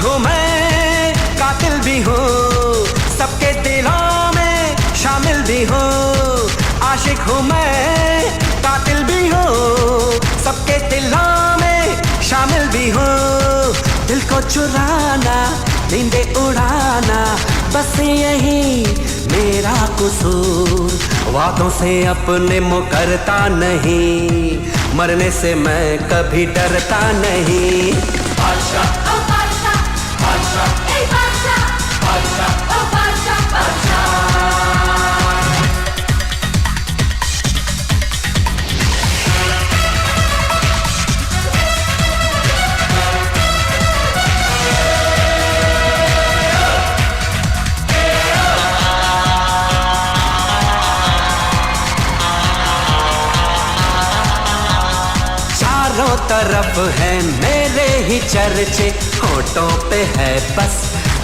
हूँ मैं, कातिल भी हूँ, सबके दिलों में शामिल भी हूँ। आशिक हूँ मैं, कातिल भी हूँ, सबके दिलों में शामिल भी हूँ। दिल को चुराना, नींदे उड़ाना, बस यही मेरा कसूर। वादों से अपने मुकरता नहीं, मरने से मैं कभी डरता नहीं। बादशाह चारों तरफ है मेरे ही चर्चे, होठों पे है बस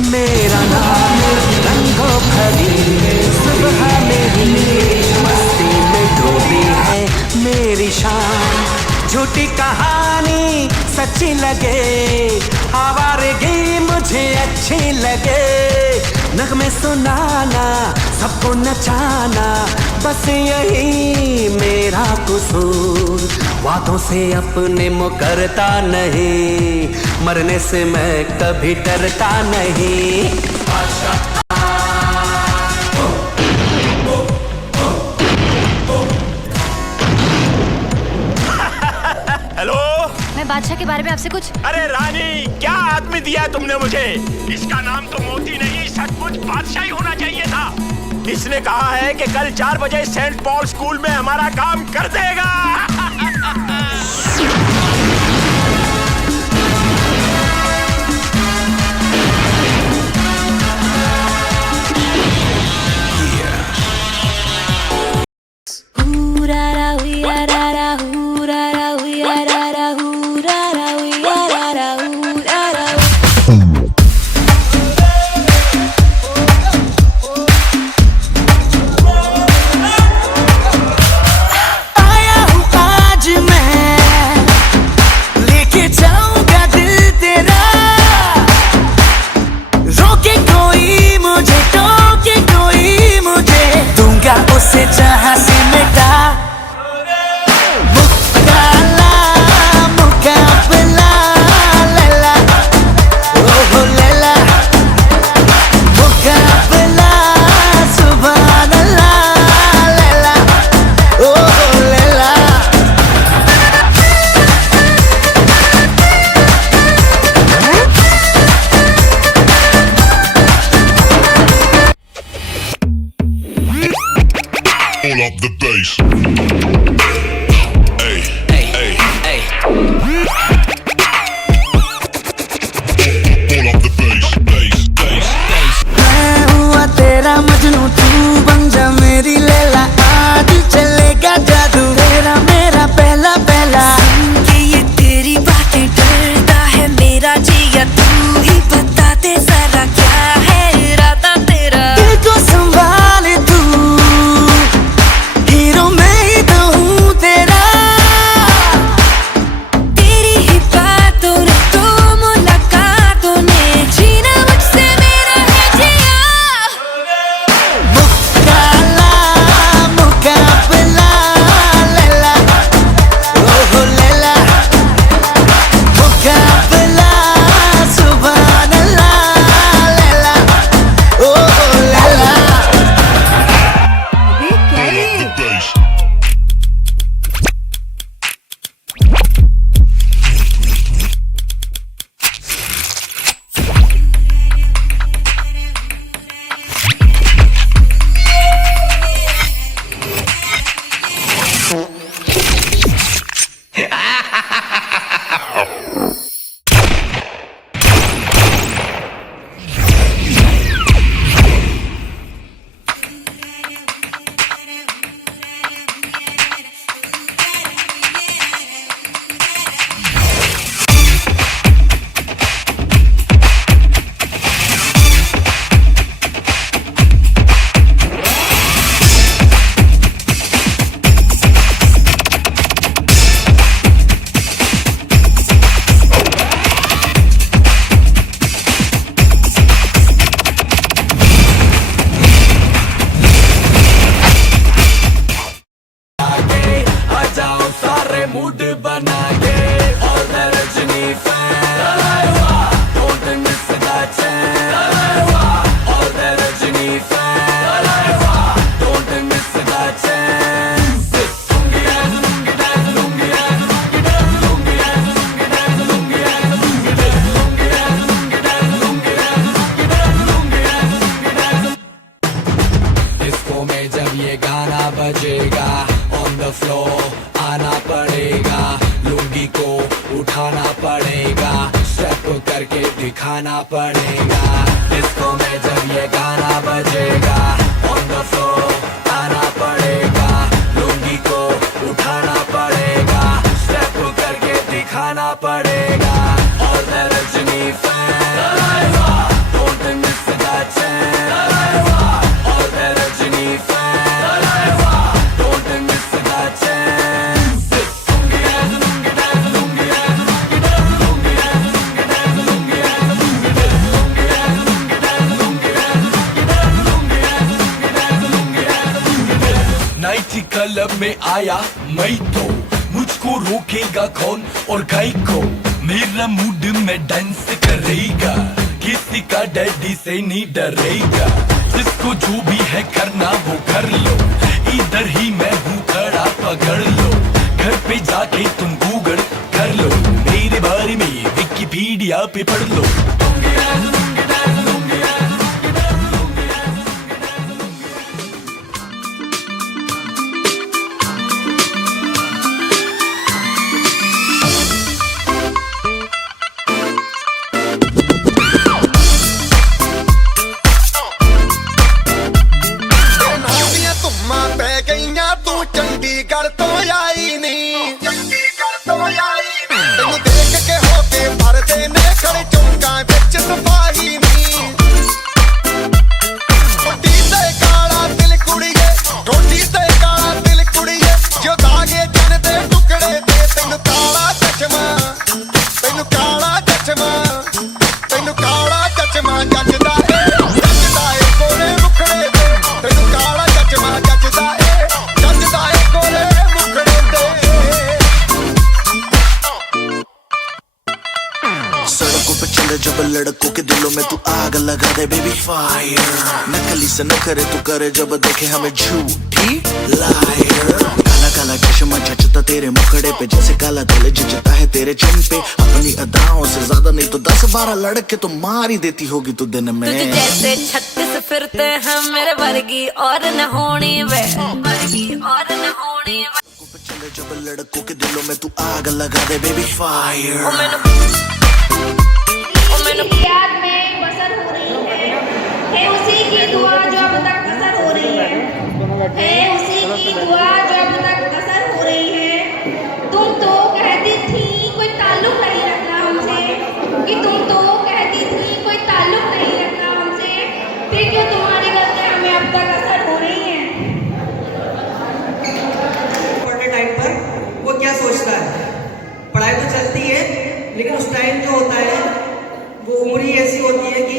मेरा नाम। रंगों भरी सुबह मेरी मस्ती में डूबी है मेरी शान। झूठी कहानी सच्ची लगे, आवारगी मुझे अच्छी लगे। नगमे सुनाना, सबको नचाना, बस यही मेरा कसूर। वादों से अपने मुकरता नहीं, मरने से मैं कभी डरता नहीं। हेलो, मैं बादशाह के बारे में आपसे कुछ। अरे रानी, क्या आदमी दिया है तुमने मुझे? इसका नाम तो मोती नहीं, सचमुच बादशाह ही होना चाहिए था। इसने कहा है कि कल 4 बजे सेंट पॉल स्कूल में हमारा काम कर देगा। Pull up the bass. Hey, hey, hey. Pull up the bass, bass, bass, bass. मैं हुआ तेरा मजनू, तू बन जा मेरी लैला। आज चलेगा जादू तेरा मेरा पहला पहला। सुन के ये तेरी बातें डरता है मेरा जिया, तू ही बता दे जरा क्या है इरादा तेरा। दिल को संभाले तू, हीरो मैं ही तो हूँ तेरा। बजेगा ऑन द फ्लोर आना पड़ेगा, लुंगी को उठाना पड़ेगा, स्टेप करके दिखाना पड़ेगा। डिस्को में जब ये गाना बजेगा ऑन द फ्लोर आना पड़ेगा, लुंगी को उठाना पड़ेगा, स्टेप करके दिखाना पड़ेगा। और the Rajni fan don't miss the chance, और द रजनी फैन क्लब में आया मैं तो, मुझको रोकेगा कौन और गाय को, मेरा मूड में डांस करेगा, किसी का डैडी से नहीं डरेगा, जिसको जो भी है करना वो कर लो, इधर ही मैं हूँ खड़ा पकड़ लो, घर पे जाके तुम गूगल कर लो, मेरे बारे में विकिपीडिया पे पढ़ लो। चंडीगढ़ तो आई नहीं, चंडीगढ़ तो आई नहीं, तेनू देख के होके भरदे ने खड़े चौंका विच सिपाही नहीं। रोटी ते काला दिल कुड़िए, रोटी ते काला दिल कुड़िए, जो दागे जन दे टुकड़े दे, तेनू काला चश्मा, तेनू काला चश्मा, तेनू काला चश्मा जचदा ए गोरे मुखड़े दे, तेनू काला चश्मा जचदा ए जब लड़कों के दिलों में तू आग लगा दे बेबी फायर, नकली से न करे तू करे जब देखे हमें झूठी लायर। काला काला चश्मा जचता तेरे मुखड़े पे, जैसे काला दिल जचता है तेरे चिन पे, अपनी अदाओं से ज्यादा नहीं तो 10-12 लड़के तो मार ही देती होगी तू दिन में। तुझे जैसे 36 फिरते हैं मेरे वर्गी और न होनी वे, वर्गी और न होनी वे। चले जब लड़कों के दिलों में तू आग लगा दे बेबी फायर। याद में बसर हो रही है उसी की दुआ जो अब तक असर हो रही है उसी की दुआ जो अब तक असर हो रही है। तुम तो कहती थी कोई ताल्लुक नहीं रखना हमसे, कि तुम तो कहती थी कोई ताल्लुक नहीं रखना हमसे, फिर क्यों तुम्हारी गलतियां हमें अब तक असर हो रही हैं। पढ़ने टाइम पर वो क्या सोचता है, पढ़ाई तो चलती है लेकिन उस टाइम जो होता है वो उम्र ही ऐसी होती है कि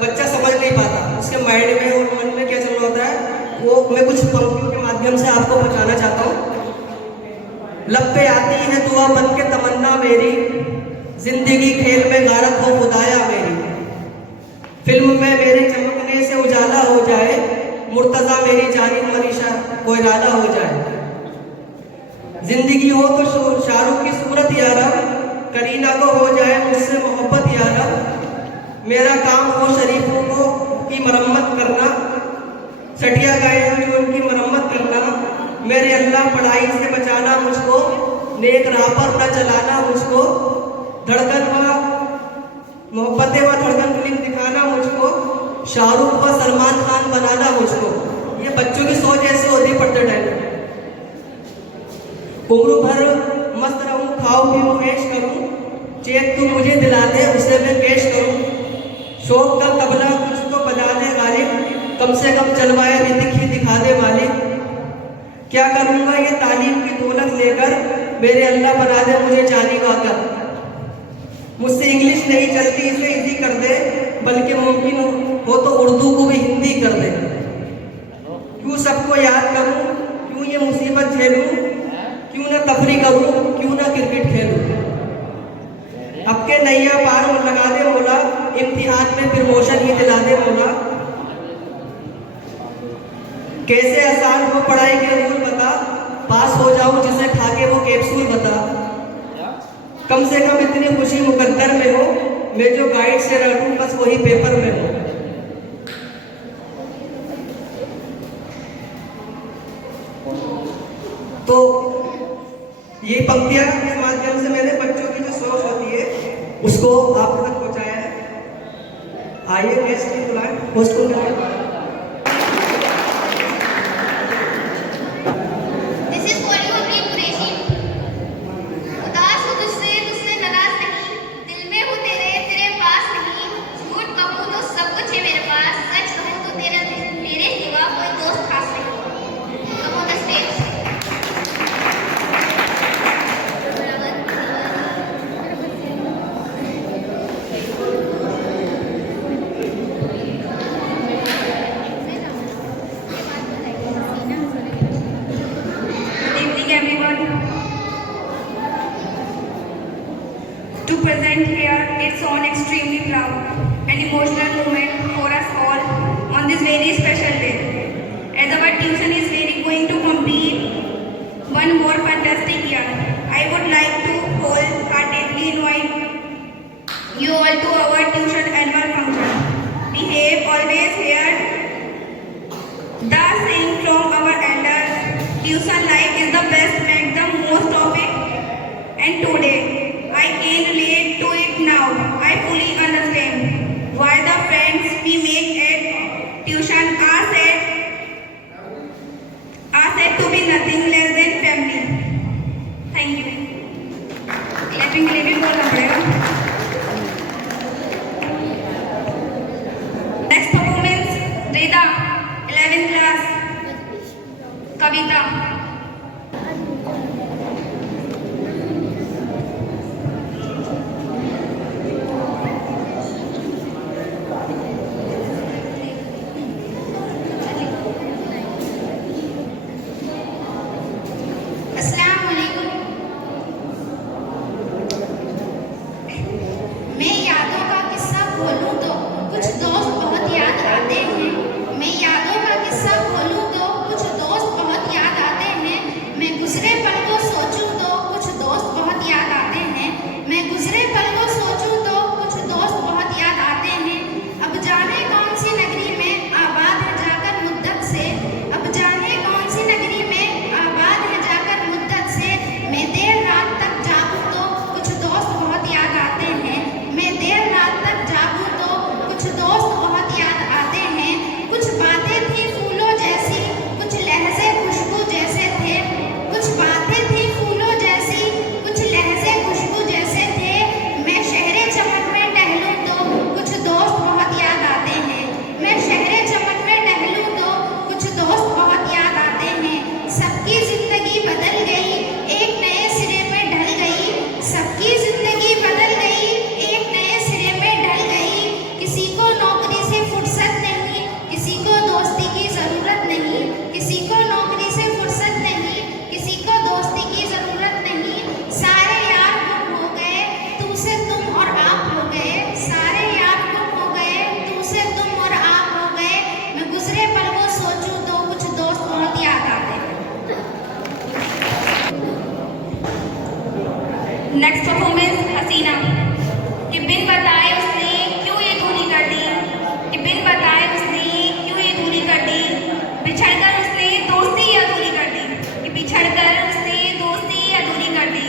बच्चा समझ नहीं पाता उसके माइंड में और मन में क्या चल रहा होता है। वो मैं कुछ पंक्तियों के माध्यम से आपको बताना चाहता हूँ। लब पे आती है दुआ बन के तमन्ना मेरी, जिंदगी खेल में गारत हो खुदाया मेरी, फिल्म में मेरे चमकने से उजाला हो जाए, मुर्तजा मेरी जानिब मनीषा को इरादा हो जाए। जिंदगी हो तो शाहरुख की सूरत यारब, करीना को हो जाए मुझसे मोहब्बत यारब, मेरा काम हो शरीफों को की मरम्मत करना, सटिया गए हैं जो उनकी मरम्मत करना, मेरे अल्लाह पढ़ाई से बचाना मुझको, नेक राह पर न चलाना मुझको, धड़कन व मोहब्बतें व धड़कन फिल्म दिखाना मुझको, शाहरुख व सलमान खान बनाना मुझको। ये बच्चों की सोच ऐसी होती है पढ़ते टाइम। उम्र भर मस्त रहूं, खाऊं पीऊं ऐश करूं, चेक तू मुझे दिला दे उसे मैं पेश करूं। शौक का तबला कुछ तो बजा दे गालिब, कम से कम चलवाए रितिक ही दिखा दे मालिक। क्या करूंगा ये तालीम की दौलत लेकर, मेरे अल्लाह बना दे मुझे चांदी का अगर। मुझसे इंग्लिश नहीं चलती इसे हिंदी कर दे, बल्कि मुमकिन हो तो उर्दू को भी हिंदी कर दे। क्यों सबको याद करूं, क्यों ये मुसीबत झेलूं, क्यों ना तफरी करूं, क्यों ना क्रिकेट खेलूं। अब के नैया पार लगा दे मौला, इम्तिहान में प्रमोशन ही दिला दे मौला। कैसे आसान हो पढ़ाई के रूल बता, पास हो जाऊं जिसे खाके वो कैप्सूल बता। कम से कम इतनी खुशी मुकद्दर में हो, मैं जो गाइड से रटूं बस वही पेपर में हो। तो ये पंक्तियां के माध्यम से मैंने बच्चों की जो सोच होती है उसको आप तक पहुंचाया है। आइए नेक्स्ट की बुलाएं, होस्ट को बुलाएं। To present here, it's on extremely proud and emotional moment for us all on this very special day. As our tuition is very going to complete one more fantastic year, I would like to wholeheartedly invite you all to our tuition annual function. We have always heard the saying from our elders, tuition life is the best, make the most of it, and today I can relate to it now. I fully understand why the friends we make at tuition are said to be nothing less than family. Thank you. Clapping के लिए भी बोलना पड़ेगा. Next performance, Reda, 11th class, Kavita. Next performance हसीना कि बिन बताए उसने क्यों ये दूरी कर दी, कि बिन बताए उसने क्यों ये दूरी कर दी, बिछड़कर उसने दोस्ती अधूरी कर दी, कि बिछड़कर उसने दोस्ती अधूरी कर दी।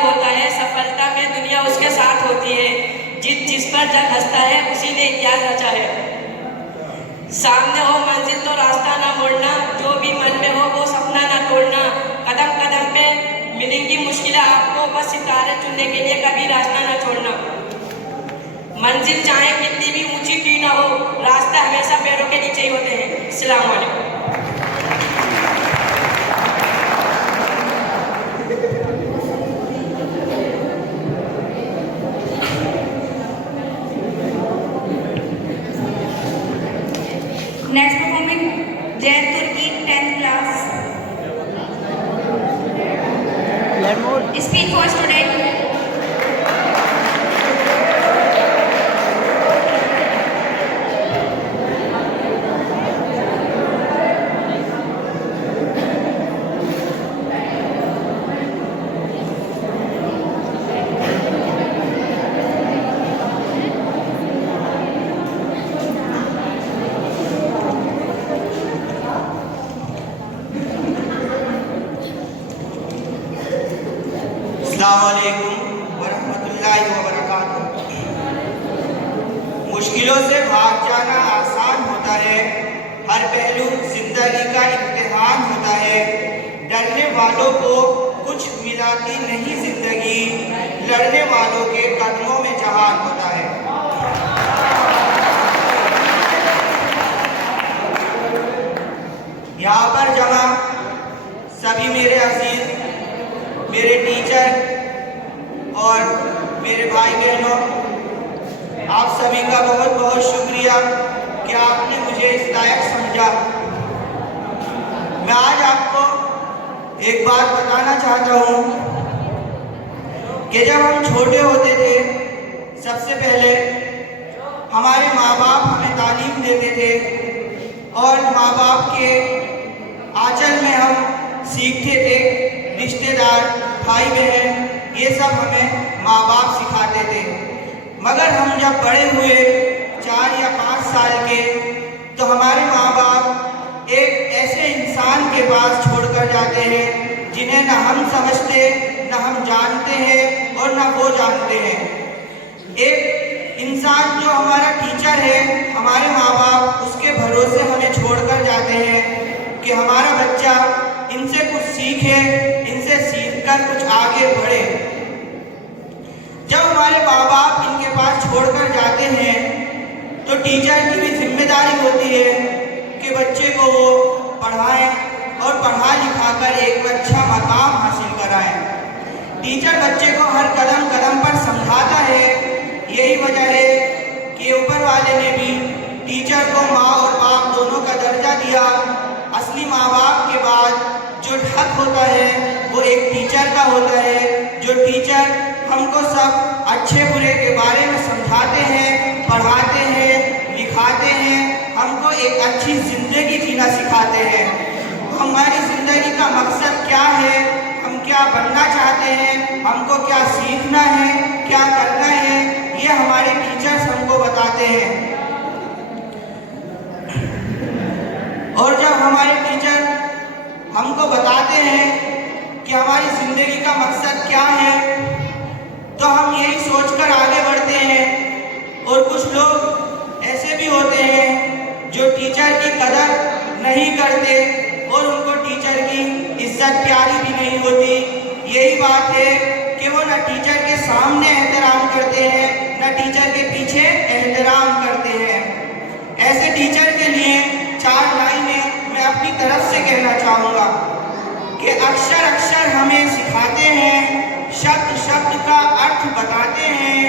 होता है, सफलता में दुनिया उसके साथ होती है। जिस पर जग हंसता है उसी ने इतिहास रचा है। सामने हो मंजिल तो रास्ता ना मोड़ना, जो भी मन में हो वो सपना ना तोड़ना। कदम कदम पे मिलेंगी मुश्किलें आपको, बस सितारे चुनने के लिए कभी रास्ता ना छोड़ना। मंजिल चाहे कितनी भी ऊंची क्यों ना हो, रास्ता हमेशा पैरों के नीचे ही होते हैं। अस्सलाम वालेकुम। Next performing Jay Turki 10th class. Speak for student. अस्सलामुअलैकुम वरहमतुल्लाहि वबरकातुहू। मुश्किलों से भाग जाना आसान होता है, हर पहलू जिंदगी का इम्तिहान होता है। डरने वालों को कुछ मिलाती नहीं जिंदगी, लड़ने वालों के कदमों में जहान होता है। यहाँ पर जमा सभी मेरे अजीज, मेरे टीचर और मेरे भाई बहनों, आप सभी का बहुत बहुत शुक्रिया कि आपने मुझे इस लायक समझा। मैं आज आपको एक बात बताना चाहता हूँ कि जब हम छोटे होते थे, सबसे पहले हमारे माँ बाप हमें तालीम देते थे और माँ बाप के आंचल में हम सीखते थे। रिश्तेदार, भाई बहन, ये सब हमें माँ बाप सिखाते थे। मगर हम जब बड़े हुए 4 या 5 साल के, तो हमारे माँ बाप एक ऐसे इंसान के पास छोड़कर जाते हैं जिन्हें न हम समझते, न हम जानते हैं और न वो जानते हैं। एक इंसान जो हमारा टीचर है, हमारे माँ बाप उसके भरोसे हमें छोड़कर जाते हैं कि हमारा बच्चा इनसे कुछ सीखे, इनसे सीखकर कुछ आगे बढ़े। जब हमारे माँ बाप इनके पास छोड़कर जाते हैं तो टीचर की भी जिम्मेदारी होती है कि बच्चे को वो पढ़ाएं और पढ़ा लिखाकर एक अच्छा मकाम हासिल कराएं। टीचर बच्चे को हर कदम कदम पर समझाता है। यही वजह है कि ऊपर वाले ने भी टीचर को माँ और बाप दोनों का दर्जा दिया। असली माँ बाप के बाद जो हक होता है वो एक टीचर का होता है। जो टीचर हमको सब अच्छे बुरे के बारे में समझाते हैं, पढ़ाते हैं, लिखाते हैं, हमको एक अच्छी ज़िंदगी जीना सिखाते हैं। हमारी ज़िंदगी का मकसद क्या है, हम क्या बनना चाहते हैं, हमको क्या सीखना है, क्या करना है, ये हमारे टीचर्स हमको बताते हैं। और जब हमारे टीचर हमको बताते हैं कि हमारी ज़िंदगी का मकसद क्या है, तो हम यही सोचकर आगे बढ़ते हैं। और कुछ लोग ऐसे भी होते हैं जो टीचर की कदर नहीं करते और उनको टीचर की इज्जत प्यारी भी नहीं होती। यही बात है कि वो न टीचर के सामने एहतराम करते हैं, न टीचर के पीछे एहतराम करते हैं। ऐसे टीचर के लिए 4 लाइनें मैं अपनी तरफ से कहना चाहूँगा कि अक्षर अक्षर हमें सिखाते हैं, शब्द शब्द का अर्थ बताते हैं,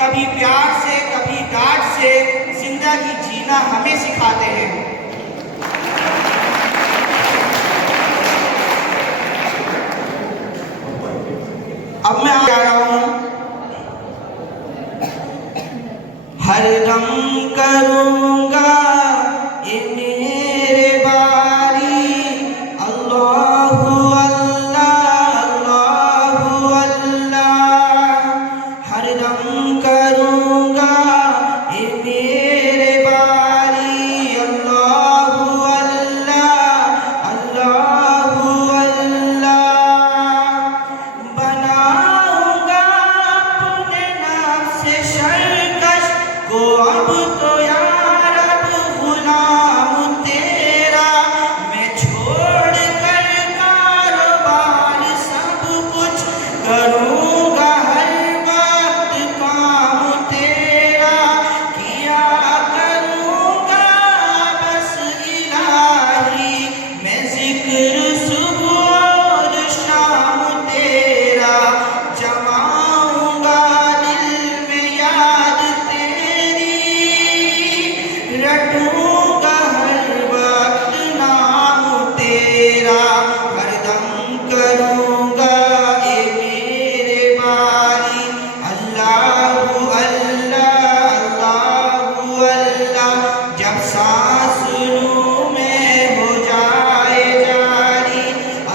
कभी प्यार से कभी डांट से जिंदगी जीना हमें सिखाते हैं। अब मैं आ रहा हूँ। हर दम करूँगा ये मेरे बारी, अल्लाहु अल्लाह अल्लाहु अल्लाह। हर दम करूँगा ये मेरे बारी, अल्लाहु अल्लाह अल्लाहु अल्लाह। बनाओ रटूंगा हर वक्त नाम तेरा, हरदम करूंगा ए मेरे बारी। अल्लाहु अल्लाह अल्लाहु अल्लाह, जब सांस लूं मैं हो जाए जारी।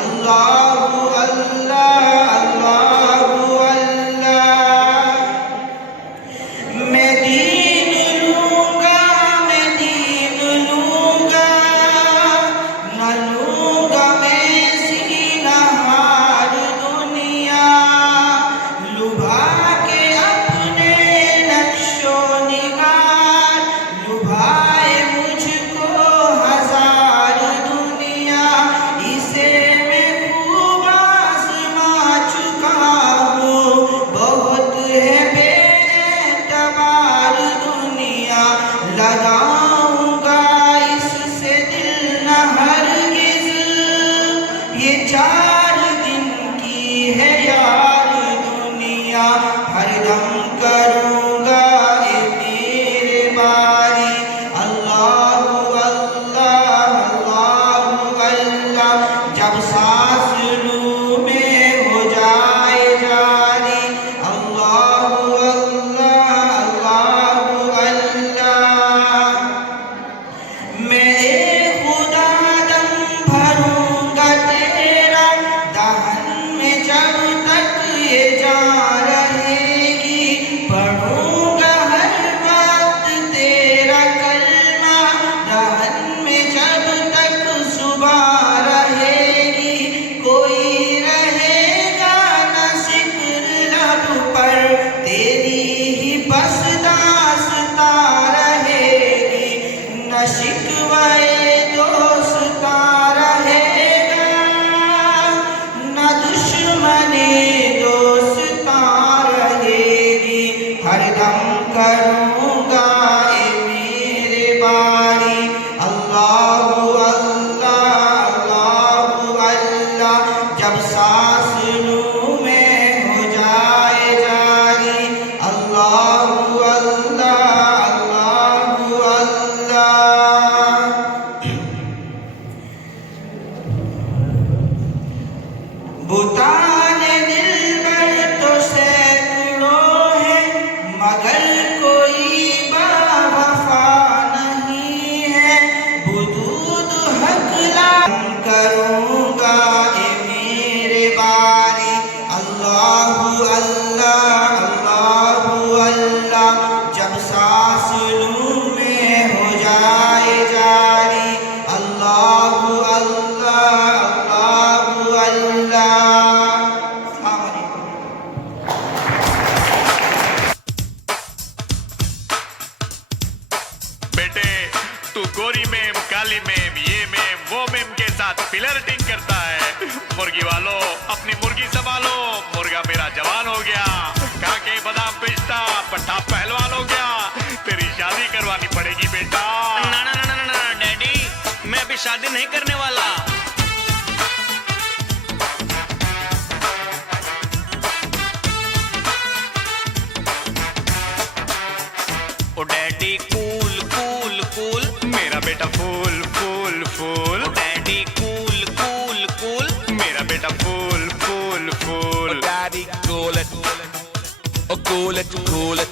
अल्लाहु अल्लाह अल्लाहु अल्लाह, मैं दीन लूंगा मैं दीन लूंगा, न लूंगा मैं सीना हार दुनिया। लुभा के अपने नक्शो निगार, लुभाए मुझको हजार दुनिया। इसे मैं खूब आज़मा चुका हूँ, बहुत है बेएतबार दुनिया। लगाऊंगा इससे दिल न हरगिज़, ये 4 दिन की है यार दुनिया। हरदम करूंगा ए मेरे बारी। अल्लाहु अल्लाह अल्लाहु अल्लाह, जब सांस लूं मैं हो जाए जारी। अल्लाहु अल्लाह अल्लाहु अल्लाह, मैं खुदा दम भरूंगा तेरा, दहन में जब तक ये जान रहेगी। पढ़ूंगा हर वक्त तेरा कलमा, दहन में जब तक सुबह रहेगी। कोई रहेगा न जिक्र लब पर, तेरी ही बस दास्तां रहेगी। न शिकवाए दोस्तां रहेगा, न दुश्मनी दोस्तां रहेगी। हरदम करूंगा ए मेरे बारी। अल्लाहु अल्लाह अल्लाहु अल्लाह, जब सांस लूं मैं हो जाए जारी। अल्लाहु अल्लाह अल्लाहु अल्लाह। बुताने दिलबर तो सैकड़ों हैं, मगर कोई बावफा नहीं है। बुदूद हकला करूंगा ए मेरे बारी। अल्लाहु अल्लाह अल्लाहु अल्लाह, जब सांस लूं मैं हो जाए जारी। अल्लाहु अल्लाह अल्लाहु अल्लाह। अस्सलाम वालेकुम। बेटे, तू गोरी मेम, काली मेम, ये मेम, वो मेम के साथ फ्लर्टिंग करता है। मुर्गी वालों, अपनी मुर्गी संभालो। मुर्गा मेरा जवान हो गया, काके बादाम पिस्ता, पट्टा पहलवान हो गया। तेरी शादी करवानी पड़ेगी बेटा। ना ना ना ना ना डैडी, मैं अभी शादी नहीं करने वाला। ओ डैडी कूल कूल कूल, मेरा बेटा fool fool fool. Oh daddy cool cool cool, मेरा बेटा fool fool fool. Daddy, cool it, oh cool it, cool it.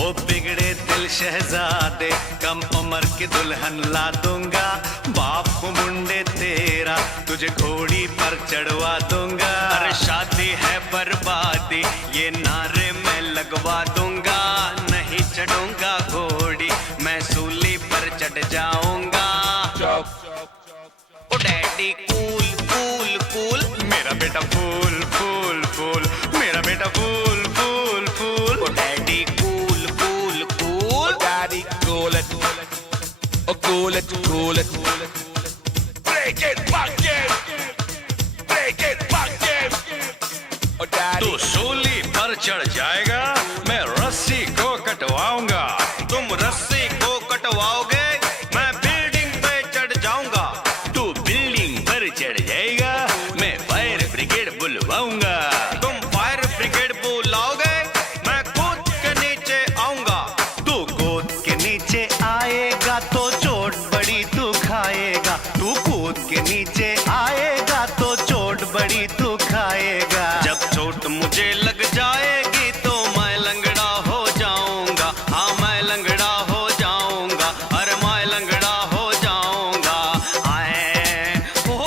ओ बिगड़े दिल शहजादे, कम उम्र के दुल्हन ला दूंगा। बाप को मुंडे तेरा, तुझे घोड़ी पर चढ़वा दूंगा। अरे शादी है बर्बादी, ये नारे मैं लगवा दूंगा। नहीं चढ़ूंगा घोड़ी, मैं सूली पर चढ़ जाऊंगा। Oh daddy cool cool cool, मेरा बेटा फूल फूल फूल। मेरा बेटा fool fool fool. Oh daddy cool cool cool. Daddy, cool it, oh cool it, cool it. Break it, back it. Break it, back it. Oh daddy, तू सूली पर चढ़ जाएगा, मैं रस्सी को कटवाऊंगा। तुम रस्सी को कटवाओगे, मैं बिल्डिंग पे चढ़ जाऊंगा। तू बिल्डिंग पर चढ़ जाएगा, मैं फायर ब्रिगेड बुलवाऊंगा। तुम फायर ब्रिगेड बुलाओगे, मैं कूद के नीचे आऊंगा। तू कूद के नीचे नीचे आएगा तो चोट बड़ी तू खाएगा, तू कूद के नीचे आएगा तो चोट बड़ी तू खाएगा। जब चोट मुझे लग जाएगी तो मैं लंगड़ा हो जाऊंगा, हाँ मैं लंगड़ा हो जाऊंगा, अरे मैं लंगड़ा हो जाऊंगा। आए ओ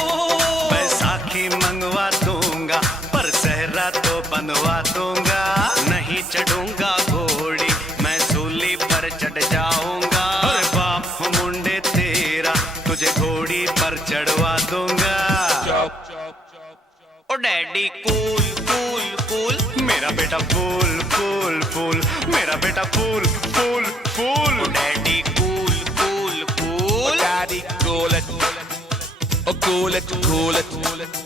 बैसाखी मंगवा दूंगा पर सहरा तो बनवा दूंगा, नहीं चढ़ूंगा घोड़ी मैं सूली पर चढ़ जाऊंगा। अरे बाप मुंडे तेरा तुझे घोड़ी पर चढ़वा दूंगा। Oh daddy cool cool cool, मेरा बेटा फूल फूल फूल, मेरा बेटा fool fool fool. Oh daddy cool cool cool, daddy cool it, oh cool it cool it.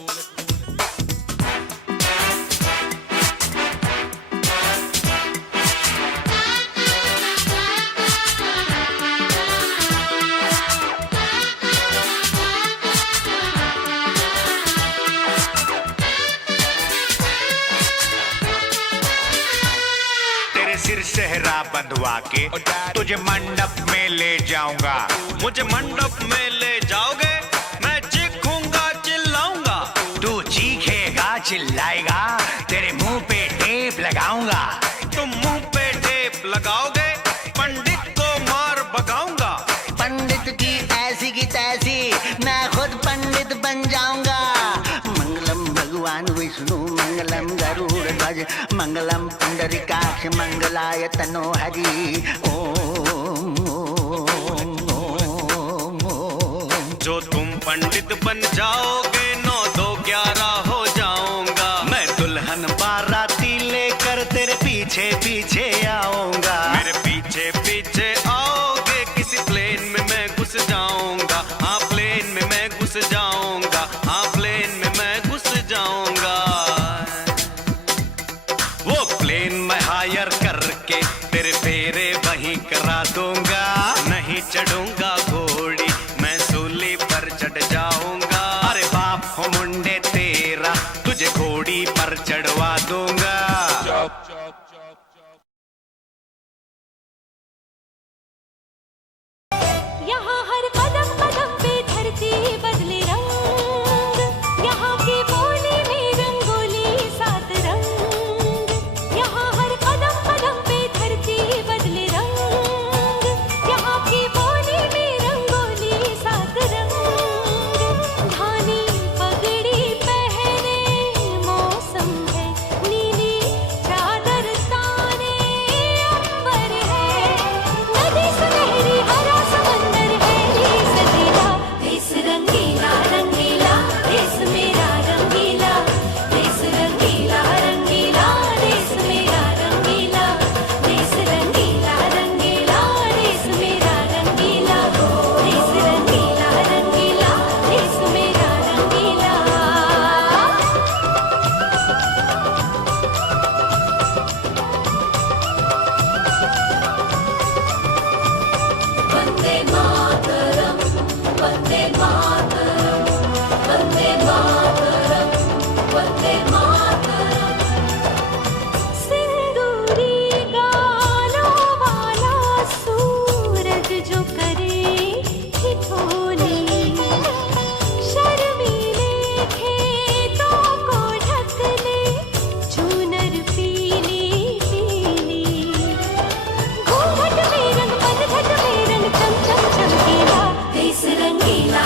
सिर सेहरा बंधवा के तुझे मंडप में ले जाऊंगा। मुझे मंडप में ले जाओगे मैं चीखूंगा चिल्लाऊंगा। तू चीखेगा चिल्लाएगा तेरे मुंह पे टेप लगाऊंगा। तुम मुंह पे टेप लगाओगे पंडित को मार भगाऊंगा। पंडित की ऐसी की तैसी मैं खुद पंडित बन जाऊंगा। मंगलम भगवान विष्णु मंगलम गरुड़ ध्वज मंगलम पुंडरीकाक्ष मंगलाय तनो हरि। ओम ओम ओम ओम। जो तुम पंडित बन जाओगे 9 2 11 हो जाऊंगा। मैं दुल्हन बाराती लेकर तेरे पीछे पीछे आऊंगा। मेरे पीछे पीछे आओगे किसी प्लेन में मैं घुस जाऊंगा। हाँ प्लेन में मैं घुस जाऊंगा, हाँ प्लेन में मैं घुस जाऊंगा। वो प्लेन मैं हायर करके तेरे फेरे वहीं करा दूंगा। नहीं चढ़ूंगा घोड़ी मैं सूली पर चढ़ जाऊंगा। अरे बाप हो मुंडे तेरा तुझे घोड़ी पर चढ़वा दूंगा। यहाँ हर कदम कदम पे धरती बदले रंग, यहाँ की बोली में रंगोली 7 रंग। यहाँ हर कदम कदम पे धरती बदले रंग, यहाँ की बोली में रंगोली 7 रंग। धानी पगड़ी पहने मौसम है, नीली चादर ताने अंबर है। नदी सुनहरी हरा समंदर है ये सजीला। देश रंगीला रंगीला देश मेरा रंगीला। देश रंगीला रंगीला देश मेरा रंगीला। देश रंगीला रंगीला देश मेरा रंगीला। देश रंगीला रंगीला देश मेरा रंगीला। वंदे मातरम वंदे मातरम वंदे मातरम वंदे मातरम। सिंदूरी गालों वाला सूरज जो करे ठिठोली, शर्मीले खेतों को ढक ले चूनर पीली पीली। घूंघट में रंग पनघट में रंग चम चम चमकीला। देश रंगीला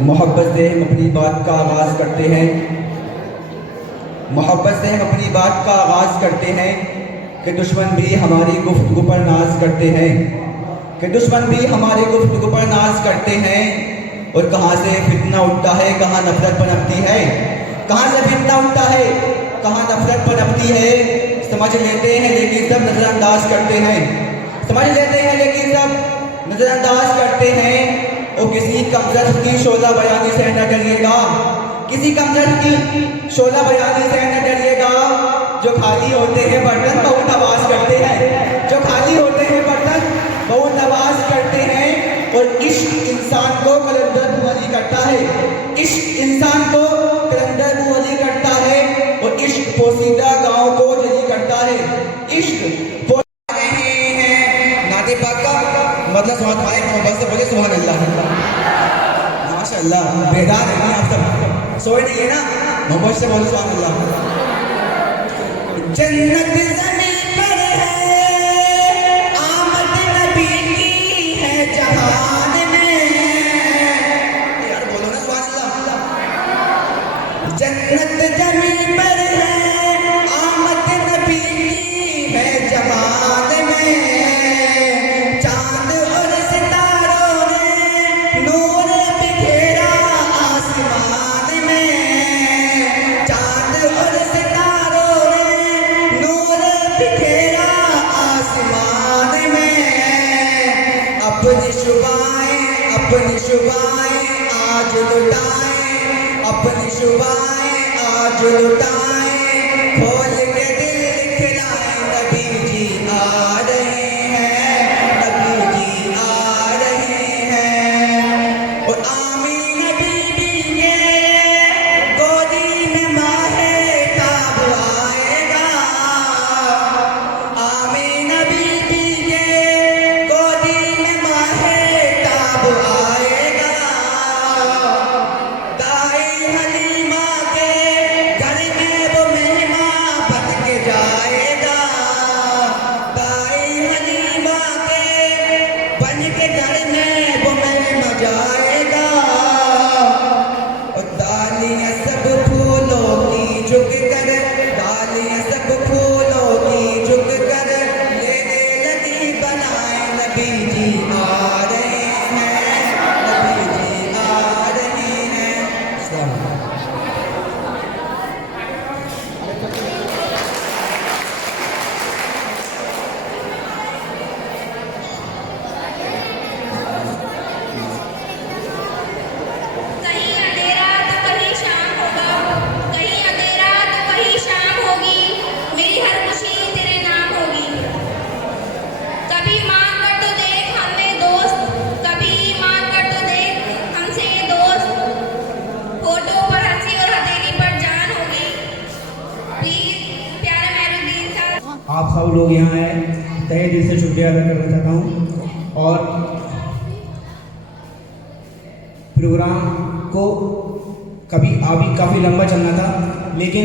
मोहब्बत से हम अपनी बात का आगाज़ करते हैं। मोहब्बत से हम अपनी बात का आगाज़ करते हैं कि दुश्मन भी हमारी गुफ्तगू पर नाज करते हैं, कि दुश्मन भी हमारी गुफ्तगू पर नाज करते हैं। और कहाँ से फितना उठता है, कहाँ नफरत पनपती है, कहाँ से फितना उठता है, कहाँ नफरत पनपती है। समझ लेते हैं लेकिन सब नज़रअंदाज करते हैं, समझ लेते हैं लेकिन सब नज़रअंदाज करते हैं। और किसी कमजोर की शोला बयानी से न डरिएगा, किसी कमजोर की शोला बयानी से न डरिएगा। जो खाली होते हैं बर्तन बहुत आवाज़ करते हैं, जो खाली होते हैं बर्तन बहुत आवाज़ करते हैं। और इश्क इंसान को कलंदर बुआली करता है, इश्क इंसान को कलंदर बुआली करता है। और इश्क पोसीदा गाँव को जली करता है। इश्क रहे हैं नाते पाक का मतलब समझ पाए, मोहब्बत से बोले सुभान अल्लाह। माशाअल्लाह, बेदार है आप सब, सोए नहीं है ना, मोहब्बत से बोले सुभान अल्लाह। जन्नत ज़मीन पर है, आमद नबी की है जहान में। यार बोलो ना सुभान अल्लाह। जन्नत ज़मीन पर है, आमद नबी की है जहान में। चांद और सितारों ने नूर बिखेरा आसमान में। चांद और सितारों ने नूर बिखेरा आसमान में। अपनी शुबाएं आज लुटाएं, अपनी शुबाएं आज लुटाएं। खोल के दिल खिलाएं, नबी जी आ रहे हैं, नबी जी आ रहे हैं। और आमीन बीबी के गोदी में माहे ताब आएगा। आमीन बीबी के गोदी में माहे ताब आएगा। दाई हलीमा के घर में वो मेहमान बन के जाएगा। दाई हलीमा के बन के घर में वो मेहमान जाएगा। और डालियाँ सब फूलों की झुक कर, डालियाँ सब फूलों की झुक कर लेने लगी बनाए। नबी जी आ रहे हैं, नबी जी आ रहे हैं। कहीं अंधेरा तो कहीं शाम होगा, कहीं अंधेरा तो कहीं शाम होगी। मेरी हर खुशी तेरे नाम होगी। कभी मांग कर तो देख हमें दोस्त, कभी मांग कर तो देख हमसे ये दोस्त। फोटो पर हंसी और हथेली पर जान होगी। प्लीज प्यारे मेहरुद्दीन साहब। आप सब लोग यहाँ आए, तहे दिल से शुक्रिया अदा करना चाहता हूँ। और प्रोग्राम को काफ़ी लंबा चलना था, लेकिन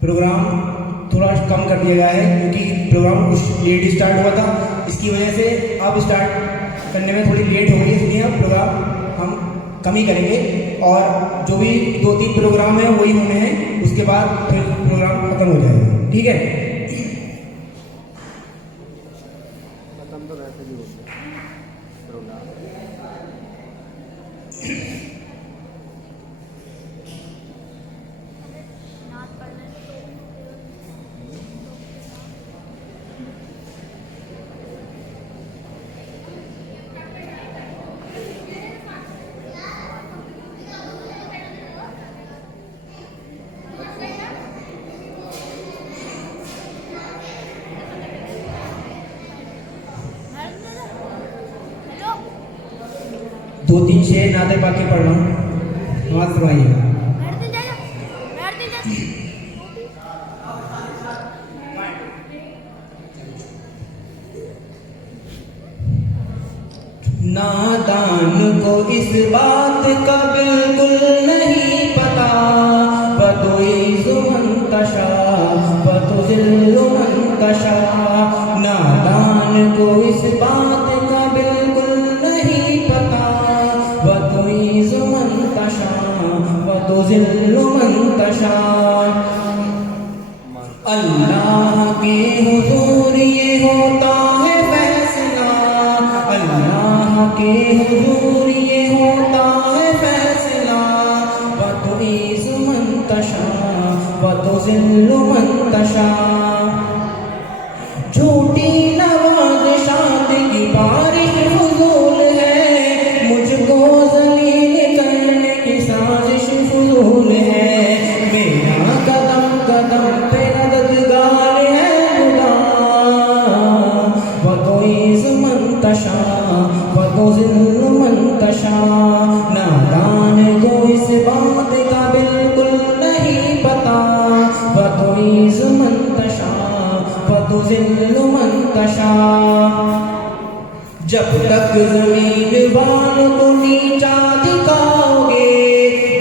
प्रोग्राम थोड़ा कम कर दिया गया है क्योंकि प्रोग्राम कुछ लेट स्टार्ट हुआ था। इसकी वजह से अब स्टार्ट करने में थोड़ी लेट हो गई, इसलिए अब प्रोग्राम हम कम ही करेंगे। और जो भी 2-3 प्रोग्राम हैं वही होने हैं, उसके बाद फिर प्रोग्राम खत्म हो जाएगा। ठीक है। दो तीन शेर नाते पाके पढ़ रहा हूँ, नमाज पढ़वाइएगा। नादान को इस बात का बिल्कुल नहीं पता, बतोइज़ु मंतशा बतुज़िल्लु मंतशा। नादान को इस बात का बिल्कुल नहीं पता, बतोइज़ु फ़तुज़िल्लु मन तशा। अल्लाह के हुजूर ये होता है फैसला, अल्लाह के हुजूर ये होता है फैसला। वतुइज़्ज़ु मन तशा वतुज़िल्लु मन तशा। झूठी नवाज़शात की बारिश फुज़ूल है, मुझको ज़लील करने की साजिश फुज़ूल है। मेरा कदम कदम पे मददगार है खुदा। वतुइज़्ज़ु मन तशा वतुज़िल्लु मन तशा। नादान को इस बात का बिल्कुल नहीं पता। वतुइज़्ज़ु मन तशा वतुज़िल्लु मन तशा। जब तक ज़मीन वालों को नीचा दिखाओगे,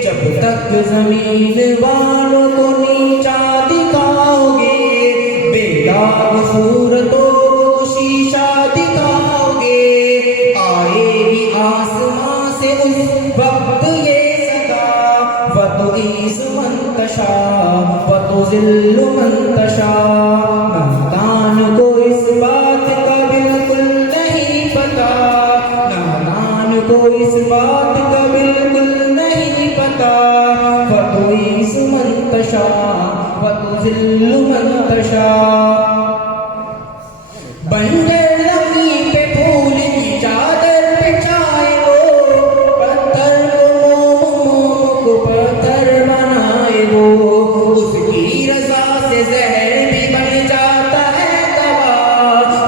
जब तक ज़मीन वालों को नीचा दिखाओगे, बेदाग सूरतों को शीशा दिखाओगे। आएगी आसमां से उस वक्त ये सदा। वतुइज़्ज़ु मन तशा वतुज़िल्लु मन तशा। नादान को इस बात का बिल्कुल नहीं पता, नादान को इस बात का बिल्कुल नहीं पता। वतुइज़्ज़ु मन तशा वतुज़िल्लु मन तशा। बंजर ज़मीं पे फूल की चादर बिछाए वो, पत्थर को मोम को पत्थर बनाए वो। उसकी रज़ा से जहर भी बन जाता है दवा।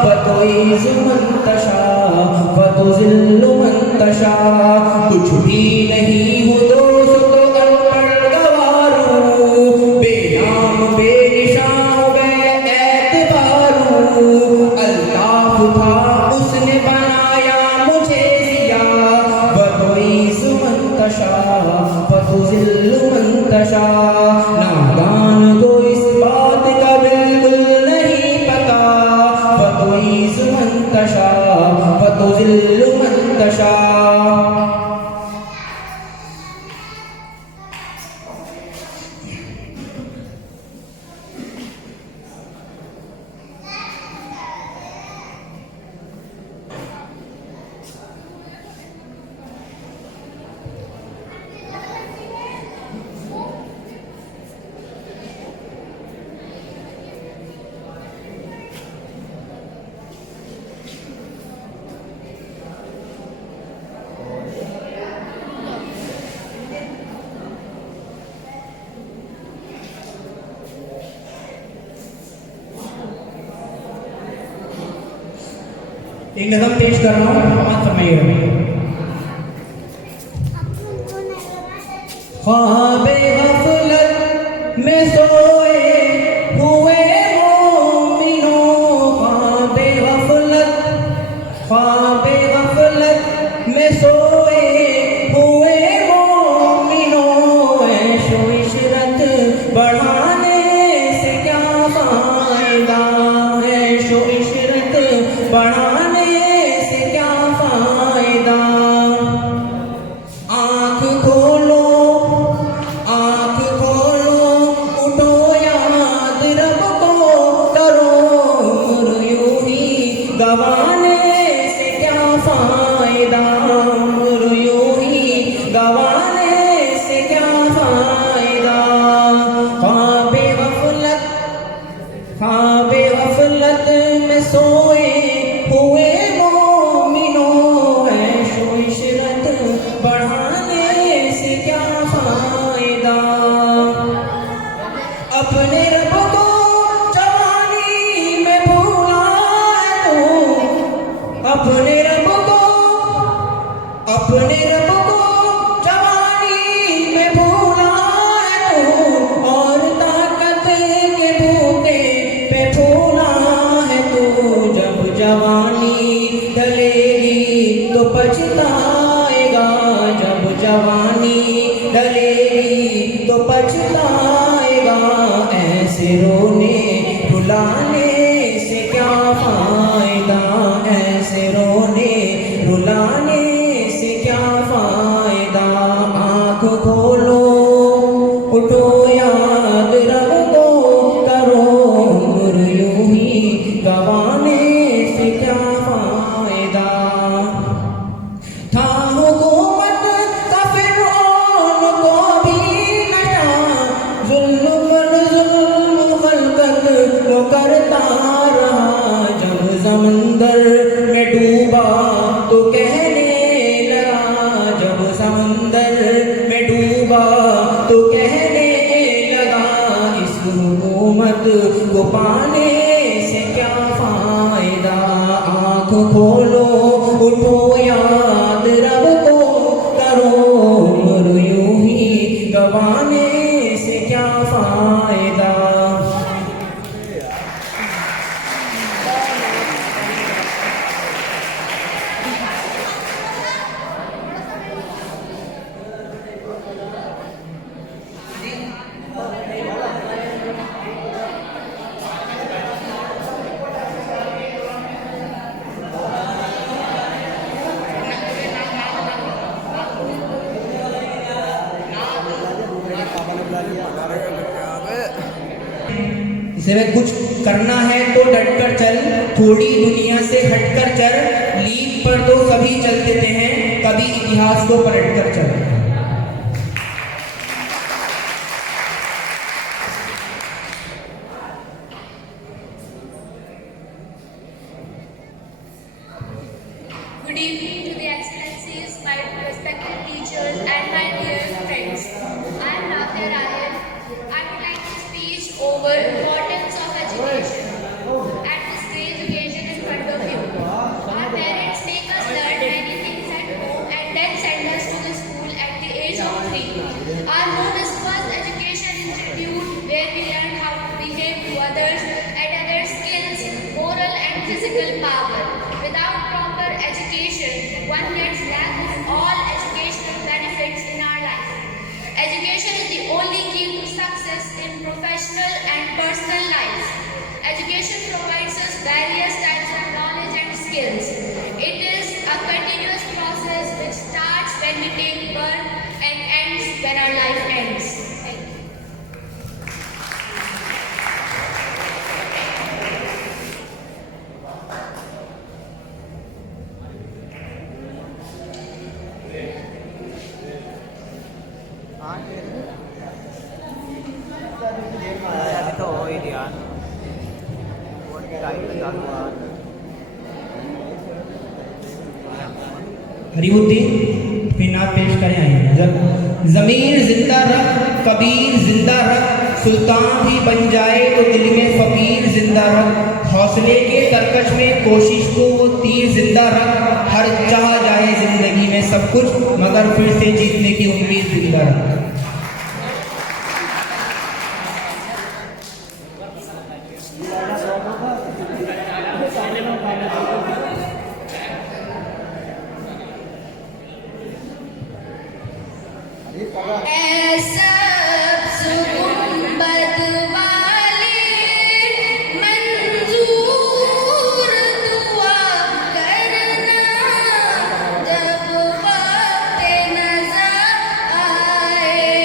वतुइज़्ज़ु मन तशा वतुज़िल्लु मन तशा। कुछ भी नहीं हो दोस्त तो अनपढ़ गवारू, बेनाम बेनिशान हो गए एतबारू। अल्ताफ था उसने बनाया मुझे जिया। वतुइज़्ज़ु मन तशा वतुज़िल्लु मन तशा। नादान को इस बात का बिल्कुल नहीं पता। वतुइज़्ज़ु मन तशा वतुज़िल्लु मन तशा। एक नज़म पेश कर रहा हूँ, बात फरमाइएगा। ख्वाबे गफलत में सोए हुए मोमिनो, ख्वाबे गफलत में सोए हुए मोमिनो। ऐशो इशरत बढ़ाने से क्या फायदा, ऐशो इशरत बढ़ाने से क्या फायदा। आँख खोलो उठो याद रब को करो। उम्र यूं ही गवाने से क्या फायदा, उम्र यूं ही गवाने से क्या फायदा। ख्वाबे गफलत में सोए हुए मोमिनो। ऐशो इशरत बढ़ाने से क्या फायदा। अपने रब को जवानी में भूला है तू, अपने रब को जवानी में भूला है तू। और ताकत के भूखे पे फूला है तू। जब जवानी ढलेगी तो पछताएगा, जब जवानी ढलेगी तो पछताएगा। ऐसे रोने रुलाने से क्या फायदा, ऐसे रोने रुलाने से क्या फायदा। आँख खोलो समुंदर में डूबा तो कहने लगा, जब समुंदर में डूबा तो कहने लगा, इस हुकूमत को पाने से क्या फायदा। आँख खोलो उठो याद रब को करो, उम्र यूं ही गवाने से क्या फायदा। इसे में कुछ करना है तो डटकर चल, थोड़ी दुनिया से हटकर चल, लीप पर तो सभी चल देते हैं, कभी इतिहास को पलटकर चल। Good evening to the excellencies, my respected teachers and my dear friends. I am Rathia Ryan. I would like to speak over importance of education at this great occasion in front of you. Our parents make us learn many things at home and then send us to the school at the age of 3. Our modest first education institute where we learn how to behave to others and other skills, moral and physical power. Without proper education, one gets lack of all educational benefits in our life. Education is the only key to success in professional and personal life. Education provides us various types of knowledge and skills. It is a continuous process which starts when we take birth and ends when our life ends. Thank you. हरीबुद्दीन फिर नात पेश करें आइए। ज़मीर जिंदा रख, कबीर जिंदा रख, सुल्तान भी बन जाए तो दिल में फकीर जिंदा रख, हौसले के तरकश में कोशिश को वो तीर जिंदा रख, हर चाह जाए जिंदगी में सब कुछ मगर फिर से जीतने की उम्मीद जिंदा रख। ऐसा गुंबद वाले मंजूर दुआ करना, जब वक्त नज़र आए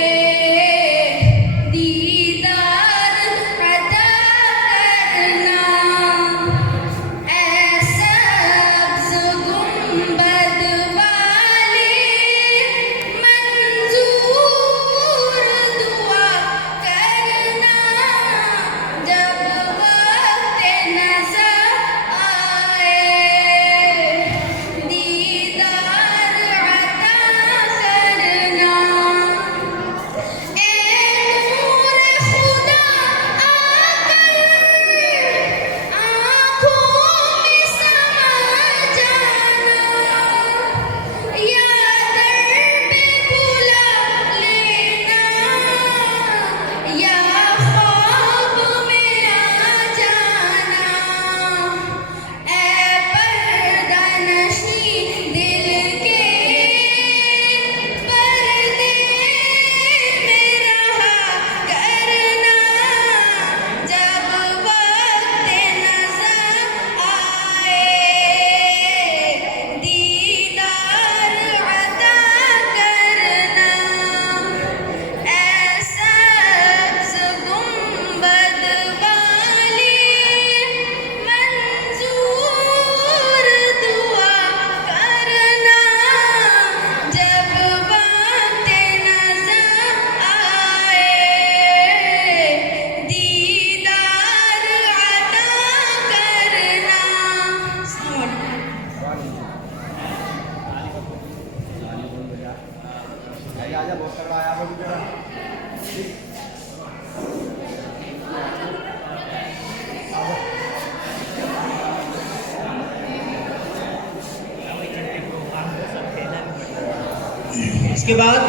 इसके बाद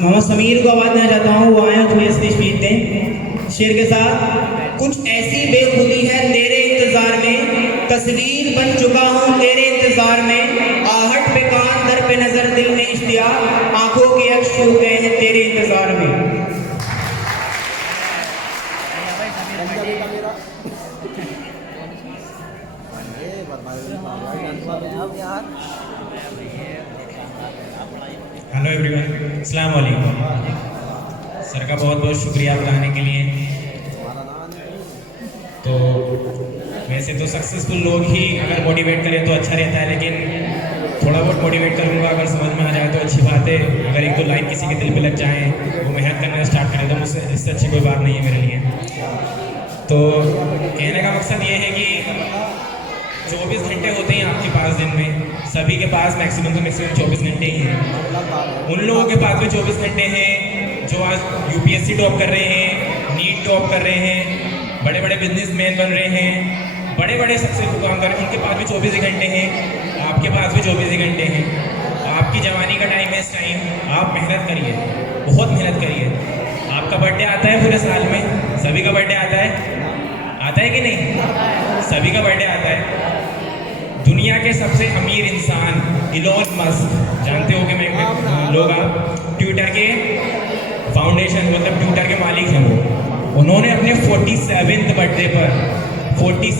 मोहम्मद समीर को आवाज़ देना चाहता हूँ, वो आए हैं थोड़ी सी स्पीच दें शेर के साथ। कुछ ऐसी बेखुदी है तेरे इंतजार में, तस्वीर बन चुका हूँ तेरे इंतजार में, आहट पे कान दर पे नजर दिल में इश्तियाक, आंखों के अक्ष छूट गए हैं तेरे इंतजार में। हेलो एवरीवन, अस्सलाम वालेकुम। सर का बहुत बहुत शुक्रिया बताने के लिए। तो वैसे तो सक्सेसफुल लोग ही अगर मोटिवेट करें तो अच्छा रहता है, लेकिन थोड़ा बहुत मोटिवेट करूँगा, अगर समझ में आ जाए तो अच्छी बात है। अगर एक दो लाइन किसी के दिल पे लग जाए, वो मेहनत करना स्टार्ट करें, तो मुझसे इससे अच्छी कोई बात नहीं है मेरे लिए। तो कहने का मकसद ये है कि 24 घंटे होते हैं आपके पास दिन में, सभी के पास मैक्सिमम 24 घंटे ही हैं। उन लोगों के पास भी 24 घंटे हैं जो आज यूपीएससी टॉप कर रहे हैं, नीट टॉप कर रहे हैं, बड़े बड़े बिजनेसमैन बन रहे हैं, बड़े बड़े सक्सेसफुल काम कर रहे हैं। उनके पास भी 24 ही घंटे हैं, आपके पास भी 24 ही घंटे हैं। आपकी जवानी का टाइम है इस टाइम, आप मेहनत करिए, बहुत मेहनत करिए। आपका बर्थडे आता है पूरे साल में, सभी का बर्थडे आता है कि नहीं? सभी का बर्थडे आता है। दुनिया के सबसे अमीर इंसान इलॉन मस्क, जानते हो कि मैं लोग आप ट्विटर के फाउंडेशन मतलब ट्विटर के मालिक हैं वो। उन्होंने अपने 47वें बर्थडे पर 24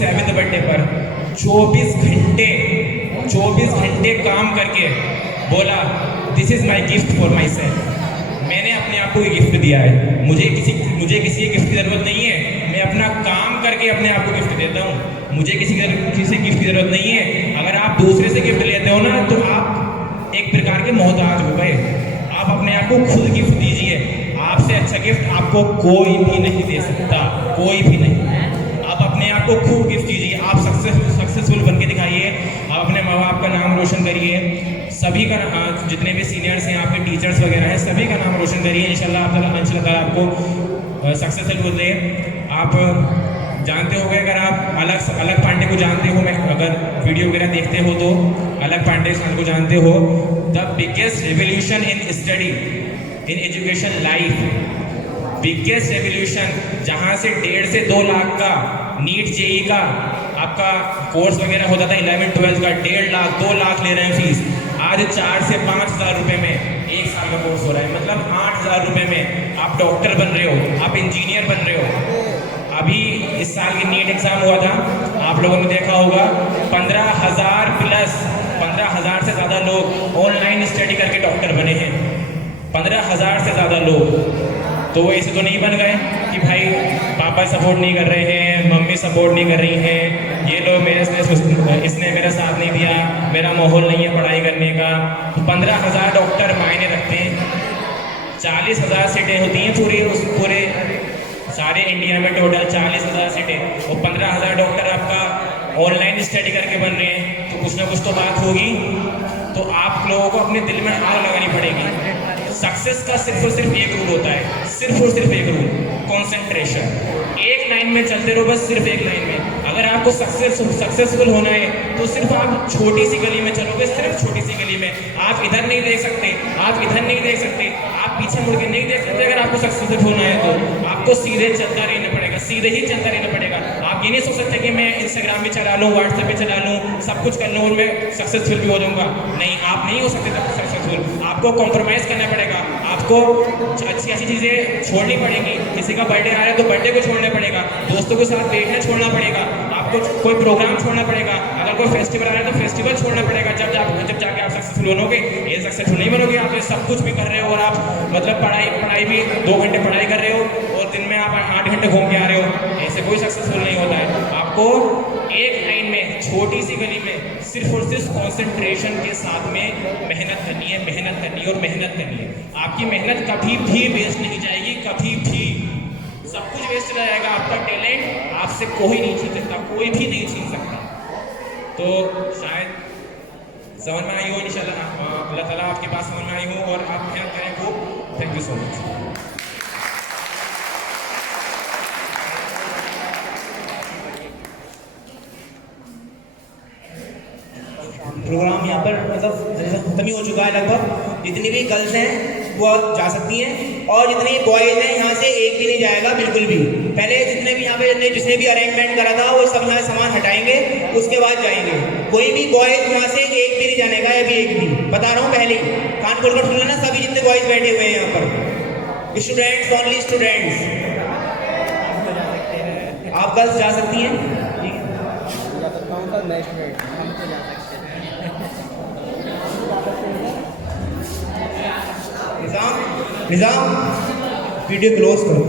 घंटे काम करके बोला, this is my gift for my self. मैंने अपने आप को ये गिफ्ट दिया है, मुझे किसी गिफ्ट की ज़रूरत नहीं है, मैं अपना काम करके अपने आप को गिफ्ट देता हूँ। मुझे किसी गिफ्ट की ज़रूरत नहीं है। अगर आप दूसरे से गिफ्ट लेते हो ना, तो आप एक प्रकार के मोहताज हो गए। आप अपने आप को खुद गिफ्ट दीजिए। आपसे अच्छा गिफ्ट आपको कोई भी नहीं दे सकता, कोई भी नहीं। आप अपने आप को खूब गिफ्ट दीजिए। आप सक्सेसफुल बन के दिखाइए। आप अपने माँ बाप का नाम रोशन करिए। सभी का जितने भी सीनियर्स हैं, आपके टीचर्स वगैरह हैं, सभी का नाम रोशन करिए। इंशाल्लाह आपको सक्सेसफुल दे। आप जानते हो, अगर आप अलग पांडे को जानते हो, मैं अगर वीडियो वगैरह देखते हो तो अलग पांडे सर को जानते हो। The biggest revolution in study in education life, biggest revolution, जहाँ से 1.5 से 2 लाख का नीट जेई का आपका कोर्स वगैरह होता था 11-12 का, 1.5 लाख 2 लाख ले रहे हैं फीस। आज 4 से 5 हज़ार रुपये में 1 साल का कोर्स हो रहा है। मतलब 8 हज़ार रुपये में आप डॉक्टर बन रहे हो, आप इंजीनियर बन रहे हो। अभी इस साल की नीट एग्ज़ाम हुआ था, आप लोगों ने देखा होगा, 15,000 से ज़्यादा लोग ऑनलाइन स्टडी करके डॉक्टर बने हैं। 15,000 से ज़्यादा लोग। तो वो ऐसे तो नहीं बन गए कि भाई पापा सपोर्ट नहीं कर रहे हैं, मम्मी सपोर्ट नहीं कर रही हैं, ये लोग इसने मेरा साथ नहीं दिया, मेरा माहौल नहीं है पढ़ाई करने का। तो 15,000 डॉक्टर मायने रखते हैं। 40,000 सीटें होती हैं पूरे सारे इंडिया में, टोटल 40,000 सीटें। और 15,000 डॉक्टर आपका ऑनलाइन स्टडी करके बन रहे हैं, तो कुछ ना कुछ तो बात होगी। तो आप लोगों को अपने दिल में आग लगानी पड़ेगी। सक्सेस का सिर्फ और सिर्फ एक रूल होता है, सिर्फ और सिर्फ एक रूल, कंसंट्रेशन। एक लाइन में चलते रहो, बस सिर्फ एक लाइन में। अगर आपको सक्सेसफुल होना है तो सिर्फ आप छोटी सी गली में चलोगे, सिर्फ छोटी सी गली में। आप इधर नहीं देख सकते, आप इधर नहीं देख सकते, आप पीछे मुड़ के नहीं देख सकते। अगर आपको सक्सेसफुल होना है तो आपको सीधे चलता रहना पड़ेगा, सीधे ही चलता रहना पड़ेगा। आप ये नहीं सोच सकते कि मैं इंस्टाग्राम भी चला लूँ, व्हाट्सएप भी चला लूँ, सब कुछ कर लूँ और मैं सक्सेसफुल भी हो जाऊँगा। नहीं, आप नहीं हो सकते सक्सेसफुल। आपको कॉम्प्रोमाइज़ करना पड़ेगा, आपको अच्छी चीज़ें छोड़नी पड़ेगी। किसी का बर्थडे आ रहा है तो बर्थडे को छोड़ना पड़ेगा, दोस्तों के साथ बैठना छोड़ना पड़ेगा, आपको कोई प्रोग्राम छोड़ना पड़ेगा, अगर कोई फेस्टिवल आ रहा है तो फेस्टिवल छोड़ना पड़ेगा। जब जाके आप सक्सेसफुल बनोगे। ये सक्सेसफुल नहीं बनोगे, आप ये सब कुछ भी कर रहे हो और आप मतलब पढ़ाई भी 2 घंटे पढ़ाई कर रहे हो और दिन में आप 8 घंटे घूम के आ रहे हो। ऐसे कोई सक्सेसफुल नहीं होता है। आपको एक लाइन में, छोटी सी गली में, सिर्फ और सिर्फ कॉन्सेंट्रेशन के साथ में मेहनत करनी है, मेहनत करनी है और मेहनत करनी है। आपकी मेहनत कभी भी वेस्ट नहीं जाएगी, कभी भी। सब कुछ वेस्ट चला जाएगा। आपका टैलेंट आपसे कोई नहीं छीन सकता, कोई भी नहीं छीन सकता। तो शायद समझ में आई हो, इंशाल्लाह अल्लाह ताला आपके पास समझ में आई हो और आप मेहनत करें खूब। Thank you so much. Program यहाँ पर मतलब खत्म ही हो चुका है लगभग। जितनी भी गर्ल्स हैं वो जा सकती हैं और जितने बॉयज़ हैं यहाँ से एक भी नहीं जाएगा बिल्कुल भी। पहले जितने भी यहाँ पे जिसने भी अरेंजमेंट करा था वो सब यहाँ सामान हटाएंगे, उसके बाद जाएंगे। कोई भी बॉयज़ यहाँ से एक भी नहीं जाने का, अभी एक भी बता रहा हूँ पहले ही, कान खोल कर सुन लेना। सभी जितने बॉयज़ बैठे हुए हैं यहाँ पर, स्टूडेंट्स, ओनली स्टूडेंट्स। आप गर्ल्स जा सकती हैं, ठीक है। निजाम वीडियो क्लोज करो।